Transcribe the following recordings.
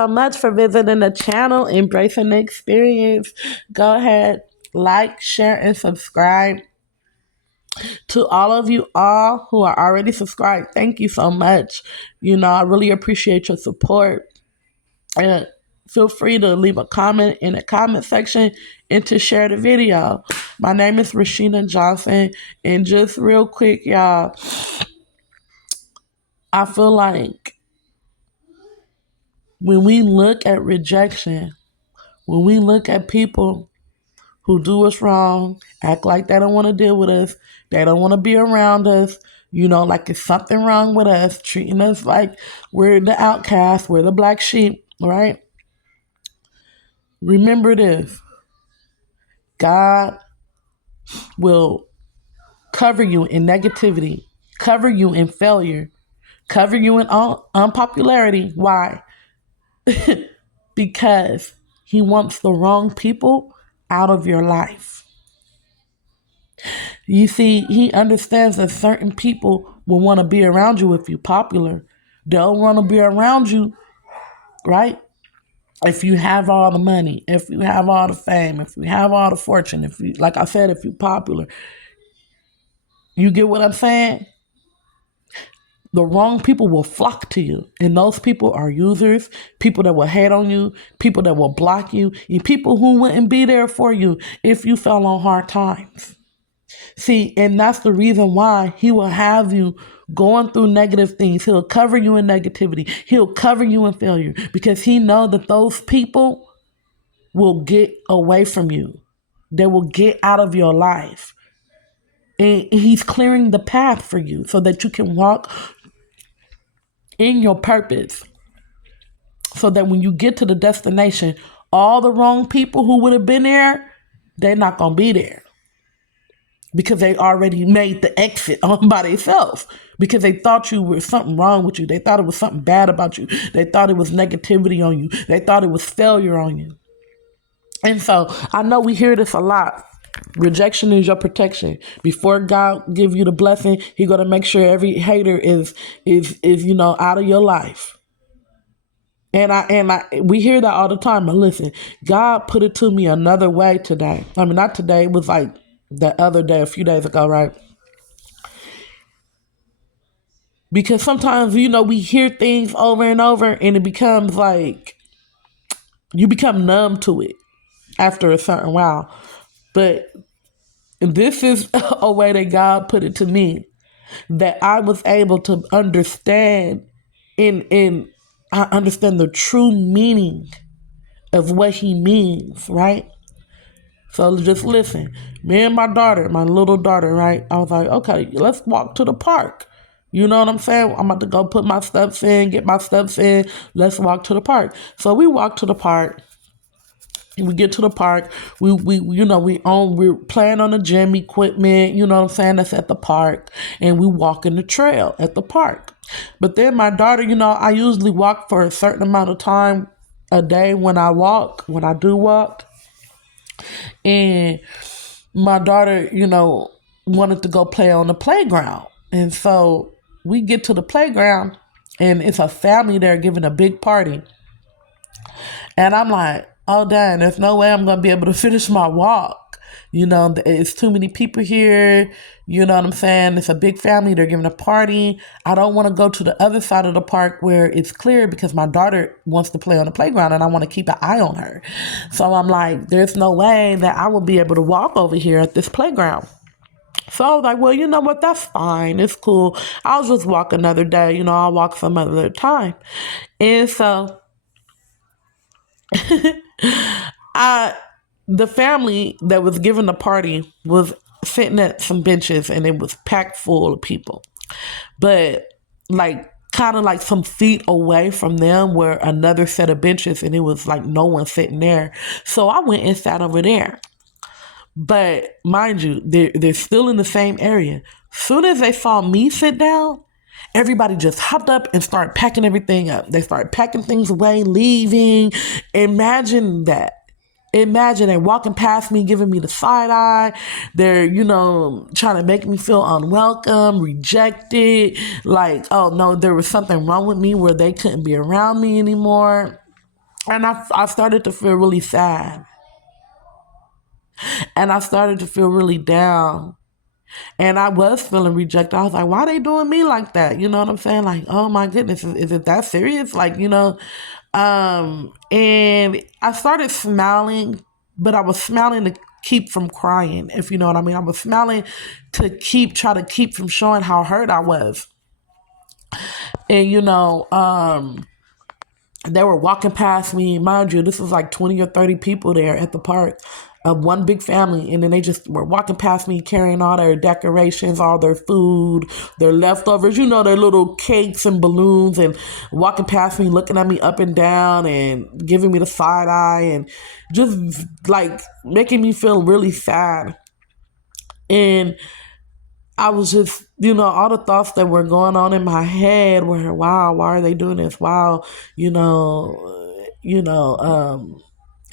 So much for visiting the channel, embracing the experience. Go ahead, like, share, and subscribe. To all of you all who are already subscribed, thank you so much. I really appreciate your support. And feel free to leave a comment in the comment section and to share the video. My name is Rashina Johnson. And just real quick, y'all, I feel like when we look at rejection, when we look at people who do us wrong, act like they don't want to deal with us, they don't want to be around us, like it's something wrong with us, treating us like we're the outcast, we're the black sheep, right? Remember this: God will cover you in negativity, cover you in failure, cover you in unpopularity. Why? Because He wants the wrong people out of your life. You see, He understands that certain people will want to be around you if you're popular. They'll want to be around you, right? If you have all the money, if you have all the fame, if you have all the fortune, if you, like I said, if you're popular. You get what I'm saying? The wrong people will flock to you. And those people are users, people that will hate on you, people that will block you, and people who wouldn't be there for you if you fell on hard times. See, and that's the reason why He will have you going through negative things. He'll cover you in negativity. He'll cover you in failure because He knows that those people will get away from you. They will get out of your life. And He's clearing the path for you so that you can walk in your purpose. So that when you get to the destination, all the wrong people who would have been there, they're not going to be there. Because they already made the exit on by themselves. Because they thought you were something wrong with you. They thought it was something bad about you. They thought it was negativity on you. They thought it was failure on you. And so I know we hear this a lot. Rejection is your protection. Before God give you the blessing, He gonna make sure every hater is out of your life. And we hear that all the time. But listen, God put it to me another way today. I mean, not today. It was like the other day, a few days ago, right? Because sometimes, we hear things over and over and it becomes like you become numb to it after a certain while. But this is a way that God put it to me that I was able to understand and I understand the true meaning of what He means, right? So just listen. Me and my daughter, my little daughter, right? I was like, okay, let's walk to the park. You know what I'm saying? I'm about to go put my steps in, get my steps in. Let's walk to the park. So we walk to the park. We get to the park. We're playing on the gym equipment. You know what I'm saying? That's at the park, and we walk in the trail at the park. But then my daughter, I usually walk for a certain amount of time a day when I do walk. And my daughter, wanted to go play on the playground. And so we get to the playground and it's a family there giving a big party. And I'm like, oh, dang, there's no way I'm going to be able to finish my walk. It's too many people here. You know what I'm saying? It's a big family. They're giving a party. I don't want to go to the other side of the park where it's clear because my daughter wants to play on the playground and I want to keep an eye on her. So I'm like, there's no way that I will be able to walk over here at this playground. So I was like, well, you know what? That's fine. It's cool. I'll just walk another day. I'll walk some other time. And so the family that was giving the party was sitting at some benches and it was packed full of people. But like kind of like some feet away from them were another set of benches and it was like no one sitting there. So I went and sat over there. But mind you, they're still in the same area. Soon as they saw me sit down, everybody just hopped up and started packing everything up. They started packing things away, leaving. Imagine that. Imagine they're walking past me, giving me the side eye. They're, trying to make me feel unwelcome, rejected. Like, oh no, there was something wrong with me where they couldn't be around me anymore. And I started to feel really sad. And I started to feel really down. And I was feeling rejected. I was like, why are they doing me like that? You know what I'm saying? Like, oh my goodness, is it that serious? Like, and I started smiling, but I was smiling to keep from crying, if you know what I mean. I was smiling to try to keep from showing how hurt I was. And, they were walking past me. Mind you, this was like 20 or 30 people there at the park, one big family. And then they just were walking past me carrying all their decorations, all their food, their leftovers, their little cakes and balloons, and walking past me, looking at me up and down and giving me the side eye and just like making me feel really sad. And I was just, all the thoughts that were going on in my head were, wow, why are they doing this? Wow, am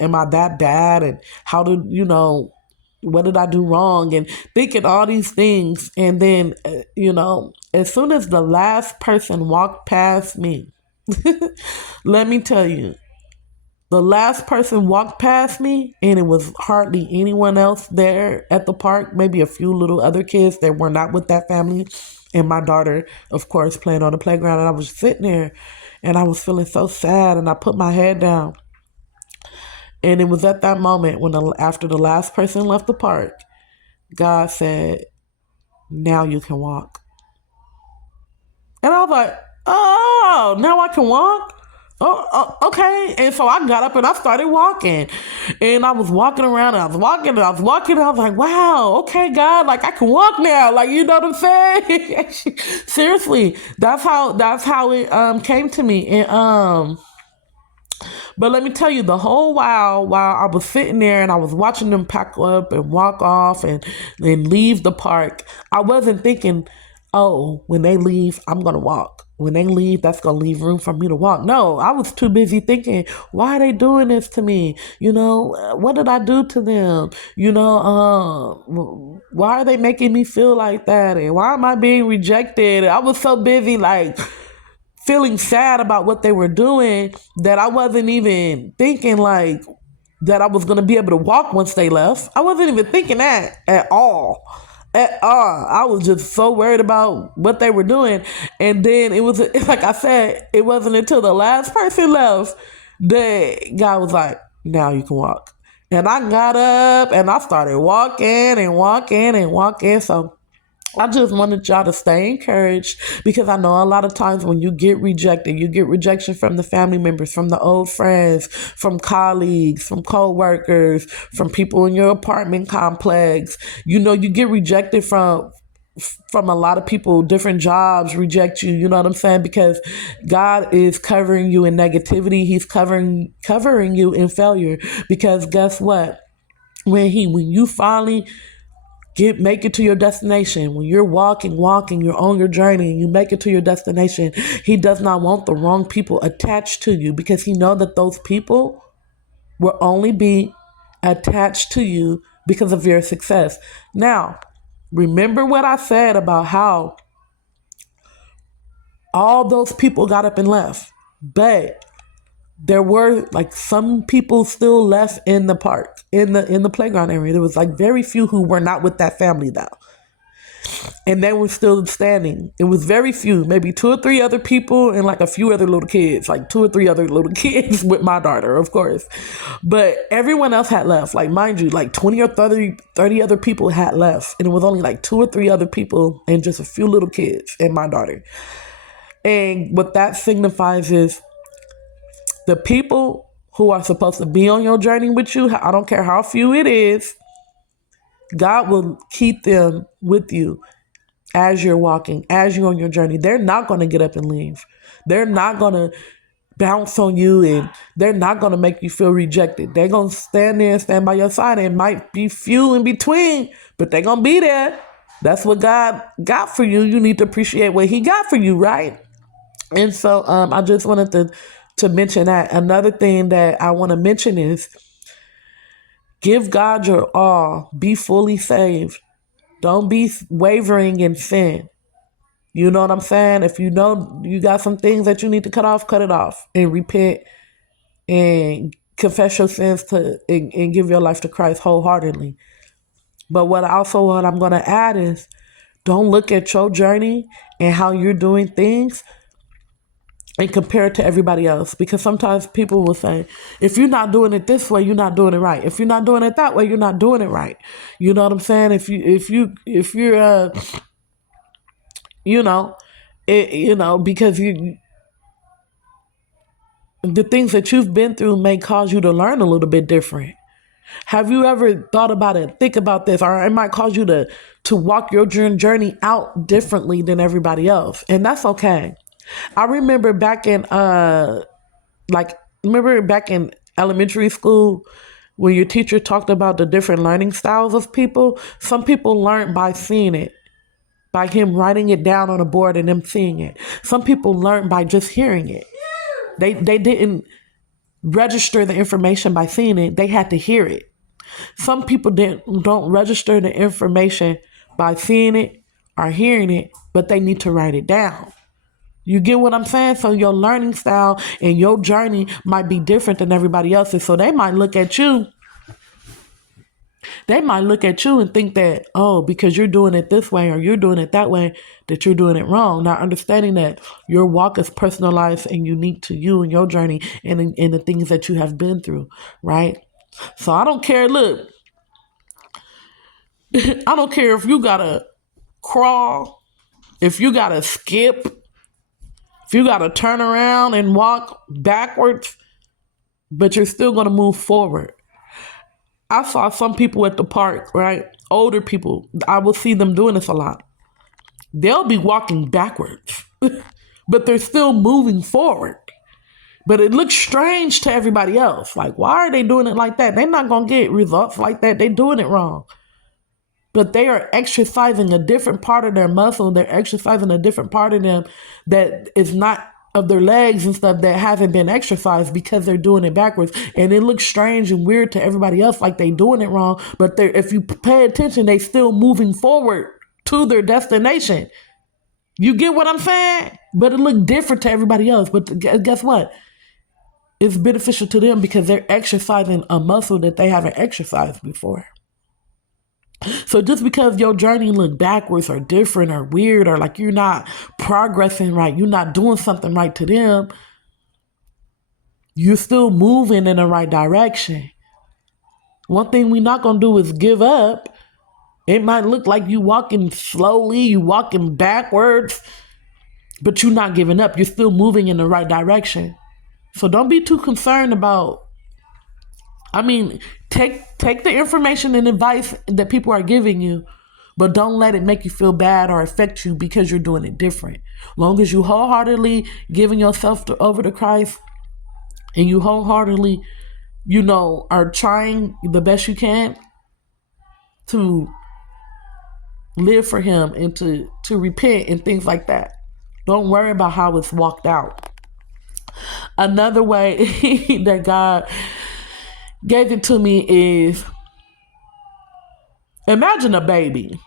I that bad? And how did, what did I do wrong? And thinking all these things. And then, as soon as the last person walked past me, let me tell you, the last person walked past me, and it was hardly anyone else there at the park, maybe a few little other kids that were not with that family, and my daughter, of course, playing on the playground. And I was sitting there, and I was feeling so sad, and I put my head down. And it was at that moment when, after the last person left the park, God said, now you can walk. And I was like, oh, now I can walk? Oh, okay. And so I got up and I started walking. And I was walking around and I was walking and I was walking. And I was like, wow, okay, God, like I can walk now. Like, you know what I'm saying? Seriously, that's how it came to me. And but let me tell you, the whole while I was sitting there and I was watching them pack up and walk off and leave the park, I wasn't thinking, oh, when they leave, I'm going to walk. When they leave, that's going to leave room for me to walk. No, I was too busy thinking, why are they doing this to me? What did I do to them? Why are they making me feel like that? And why am I being rejected? I was so busy, like, feeling sad about what they were doing that I wasn't even thinking like that I was going to be able to walk once they left. I wasn't even thinking that at all. At all. I was just so worried about what they were doing. And then it was, like I said, it wasn't until the last person left that God was like, now you can walk. And I got up and I started walking and walking and walking. So I just wanted y'all to stay encouraged, because I know a lot of times when you get rejected, you get rejection from the family members, from the old friends, from colleagues, from co-workers, from people in your apartment complex. You get rejected from a lot of people. Different jobs reject you, you know what I'm saying? Because God is covering you in negativity. He's covering you in failure. Because guess what? When you finally make it to your destination, when you're walking, you're on your journey, and you make it to your destination, he does not want the wrong people attached to you, because he knows that those people will only be attached to you because of your success. Now, remember what I said about how all those people got up and left, but there were like some people still left in the park, in the playground area. There was like very few who were not with that family though. And they were still standing. It was very few, maybe 2 or 3 other people and like a few other little kids, like 2 or 3 other little kids with my daughter, of course. But everyone else had left. Like, mind you, like 20 or 30 other people had left. And it was only like 2 or 3 other people and just a few little kids and my daughter. And what that signifies is the people who are supposed to be on your journey with you, I don't care how few it is, God will keep them with you as you're walking, as you're on your journey. They're not going to get up and leave. They're not going to bounce on you, and they're not going to make you feel rejected. They're going to stand there and stand by your side. It might be few in between, but they're going to be there. That's what God got for you. You need to appreciate what he got for you, right? And so I just wanted to mention that. Another thing that I want to mention is give God your all. Be fully saved. Don't be wavering in sin. You know what I'm saying? If you know you got some things that you need to cut off, cut it off and repent and confess your sins and give your life to Christ wholeheartedly. But what I'm going to add is, don't look at your journey and how you're doing things and compare it to everybody else, because sometimes people will say, if you're not doing it this way, you're not doing it right. If you're not doing it that way, you're not doing it right. You know what I'm saying? If you're you know because the things that you've been through may cause you to learn a little bit different. Have you ever thought about it? Think about this, or it might cause you to walk your journey out differently than everybody else, and that's okay. I remember back in elementary school, when your teacher talked about the different learning styles of people. Some people learned by seeing it, by him writing it down on a board and them seeing it. Some people learned by just hearing it. They didn't register the information by seeing it. They had to hear it. Some people don't register the information by seeing it or hearing it, but they need to write it down. You get what I'm saying? So your learning style and your journey might be different than everybody else's. So they might look at you. They might look at you and think that, oh, because you're doing it this way or you're doing it that way, that you're doing it wrong. Not understanding that your walk is personalized and unique to you and your journey and the things that you have been through, right? So I don't care. Look, I don't care if you gotta crawl, if you gotta skip, if you gotta turn around and walk backwards, but you're still gonna move forward. I saw some people at the park, right? Older people, I will see them doing this a lot. They'll be walking backwards, but they're still moving forward. But it looks strange to everybody else. Like, why are they doing it like that? They're not going to get results like that. They're doing it wrong. But they are exercising a different part of their muscle. They're exercising a different part of them that is not of their legs and stuff that haven't been exercised, because they're doing it backwards. And it looks strange and weird to everybody else, like they doing it wrong. But if you pay attention, they still moving forward to their destination. You get what I'm saying? But it looked different to everybody else. But guess what? It's beneficial to them because they're exercising a muscle that they haven't exercised before. So just because your journey look backwards or different or weird, or like you're not progressing right, you're not doing something right to them, you're still moving in the right direction. One thing we're not going to do is give up. It might look like you walking slowly, you walking backwards, but you're not giving up. You're still moving in the right direction. So don't be too concerned about, take the information and advice that people are giving you, but don't let it make you feel bad or affect you because you're doing it different. Long as you wholeheartedly giving yourself over to Christ, and you wholeheartedly, are trying the best you can to live for him and to repent and things like that. Don't worry about how it's walked out. Another way that God gave it to me is, imagine a baby.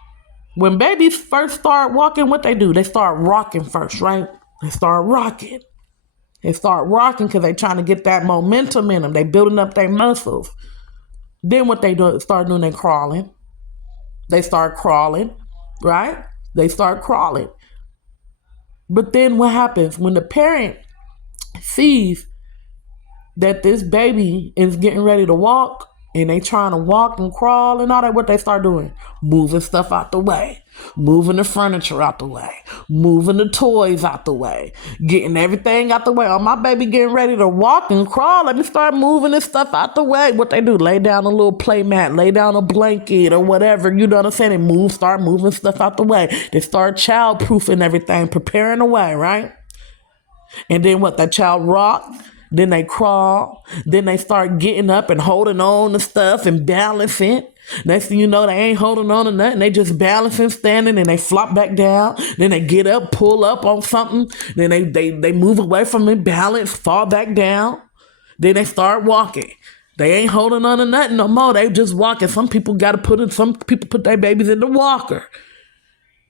When babies first start walking, what they do? They start rocking first, right? They start rocking. They start rocking because they're trying to get that momentum in them. They building up their muscles. Then what they do, start doing, they crawling. They start crawling, right? They start crawling. But then what happens? When the parent sees that this baby is getting ready to walk, and they trying to walk and crawl and all that, what they start doing? Moving stuff out the way. Moving the furniture out the way. Moving the toys out the way. Getting everything out the way. Oh, my baby getting ready to walk and crawl. Let me start moving this stuff out the way. What they do? Lay down a little play mat. Lay down a blanket or whatever. You know what I'm saying? And start moving stuff out the way. They start child-proofing everything. Preparing the way, right? And then what? That child rock. Then they crawl. Then they start getting up and holding on to stuff and balancing. Next thing you know, they ain't holding on to nothing. They just balancing, standing, and they flop back down. Then they get up, pull up on something. Then they move away from it, balance, fall back down. Then they start walking. They ain't holding on to nothing no more. They just walking. Some people put their babies in the walker.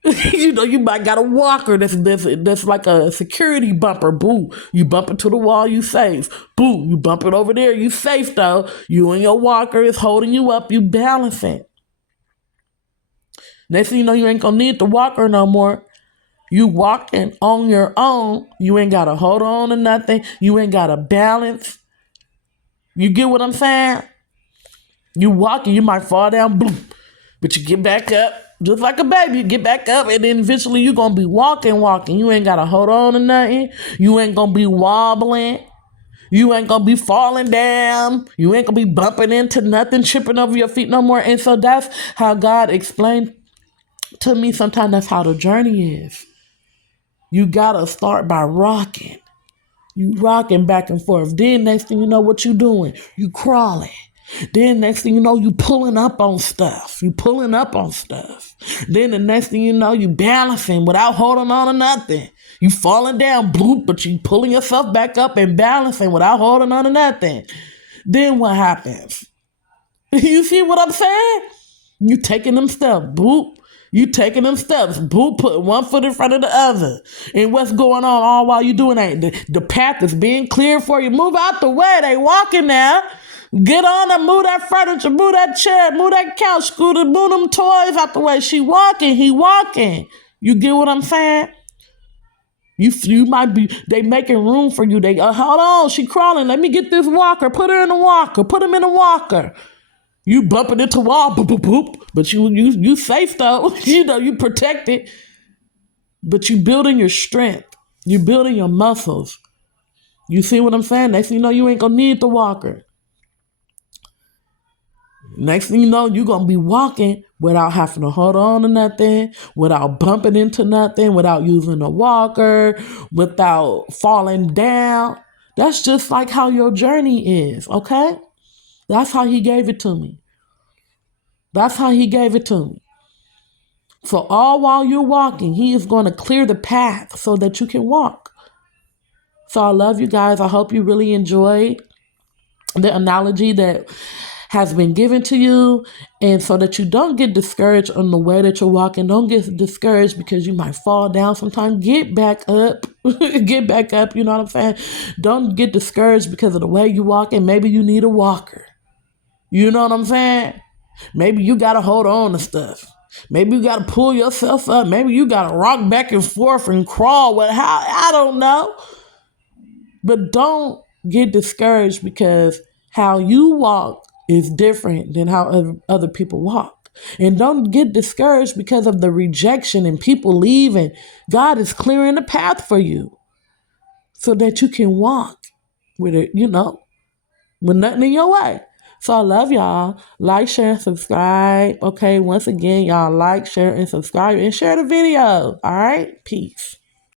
You know, you might got a walker that's like a security bumper. Boo, you bump into the wall, you safe. Boo, you bump it over there, you safe though. You and your walker is holding you up, you balancing. Next thing you know, you ain't gonna need the walker no more. You walking on your own. You ain't gotta hold on to nothing. You ain't gotta balance. You get what I'm saying? You walking, you might fall down, boom, but you get back up. Just like a baby, you get back up, and then eventually you're going to be walking. You ain't got to hold on to nothing. You ain't going to be wobbling. You ain't going to be falling down. You ain't going to be bumping into nothing, tripping over your feet no more. And so that's how God explained to me. Sometimes that's how the journey is. You got to start by rocking. You rocking back and forth. Then next thing you know what you doing, you crawling. Then next thing you know, you pulling up on stuff. Then the next thing you know, you balancing without holding on to nothing. You falling down, bloop, but you pulling yourself back up and balancing without holding on to nothing. Then what happens? You see what I'm saying? You taking them steps, boop. You taking them steps, boop, put one foot in front of the other. And what's going on all while you doing that? The path is being cleared for you. Move out the way. They walking now. Get on and move that furniture, move that chair, move that couch, scooter, move them toys out the way. She walking, he walking. You get what I'm saying? You might be, they making room for you. They, hold on, she crawling. Let me get this walker. Put her in the walker. Put him in the walker. You bumping into wall, boop, boop, boop. But you safe though. You know, you protected. But you building your strength. You building your muscles. You see what I'm saying? Next thing you know, you ain't gonna need the walker. Next thing you know, you're going to be walking without having to hold on to nothing, without bumping into nothing, without using a walker, without falling down. That's just like how your journey is, okay? That's how he gave it to me. So all while you're walking, he is going to clear the path so that you can walk. So I love you guys. I hope you really enjoyed the analogy that has been given to you, and so that you don't get discouraged on the way that you're walking. Don't get discouraged because you might fall down sometimes. Get back up. Get back up, you know what I'm saying? Don't get discouraged because of the way you walk, and maybe you need a walker. You know what I'm saying? Maybe you got to hold on to stuff. Maybe you got to pull yourself up. Maybe you got to rock back and forth and crawl. I don't know. But don't get discouraged because how you walk is different than how other people walk. And don't get discouraged because of the rejection and people leaving. God is clearing the path for you so that you can walk with it, with nothing in your way. So I love y'all. Like, share, and subscribe. Okay, once again, y'all like, share, and subscribe, and share the video. All right? Peace.